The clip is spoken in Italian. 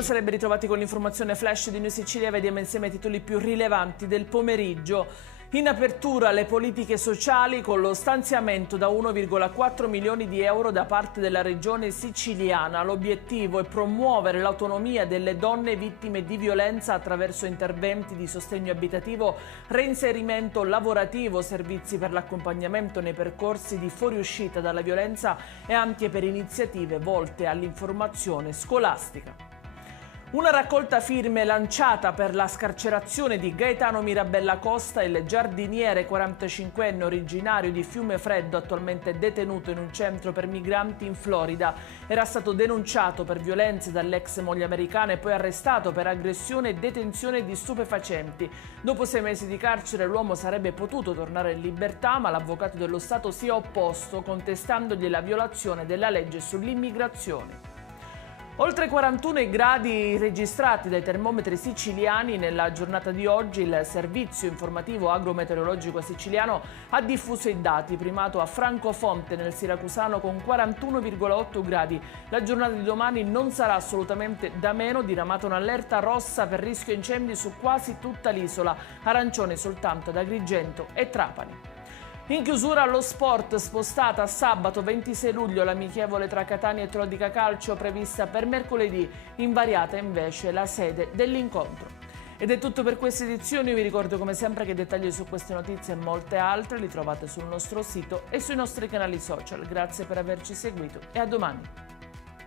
Buonasera e ben ritrovati con l'informazione flash di News Sicilia. Vediamo insieme i titoli più rilevanti del pomeriggio. In apertura le politiche sociali con lo stanziamento da 1,4 milioni di euro da parte della regione siciliana. L'obiettivo è promuovere l'autonomia delle donne vittime di violenza attraverso interventi di sostegno abitativo, reinserimento lavorativo, servizi per l'accompagnamento nei percorsi di fuoriuscita dalla violenza e anche per iniziative volte all'informazione scolastica. Una raccolta firme lanciata per la scarcerazione di Gaetano Mirabella Costa, il giardiniere 45enne originario di Fiumefreddo, attualmente detenuto in un centro per migranti in Florida. Era stato denunciato per violenze dall'ex moglie americana e poi arrestato per aggressione e detenzione di stupefacenti. Dopo 6 mesi di carcere l'uomo sarebbe potuto tornare in libertà, ma l'avvocato dello Stato si è opposto, contestandogli la violazione della legge sull'immigrazione. Oltre 41 i gradi registrati dai termometri siciliani nella giornata di oggi. Il servizio informativo agrometeorologico siciliano ha diffuso i dati, primato a Francofonte nel Siracusano con 41,8 gradi. La giornata di domani non sarà assolutamente da meno, diramata un'allerta rossa per rischio incendi su quasi tutta l'isola, arancione soltanto ad Agrigento e Trapani. In chiusura allo sport, spostata a sabato 26 luglio l'amichevole tra Catania e Trodica Calcio prevista per mercoledì, invariata invece la sede dell'incontro. Ed è tutto per questa edizione. Io vi ricordo come sempre che dettagli su queste notizie e molte altre li trovate sul nostro sito e sui nostri canali social. Grazie per averci seguito e a domani.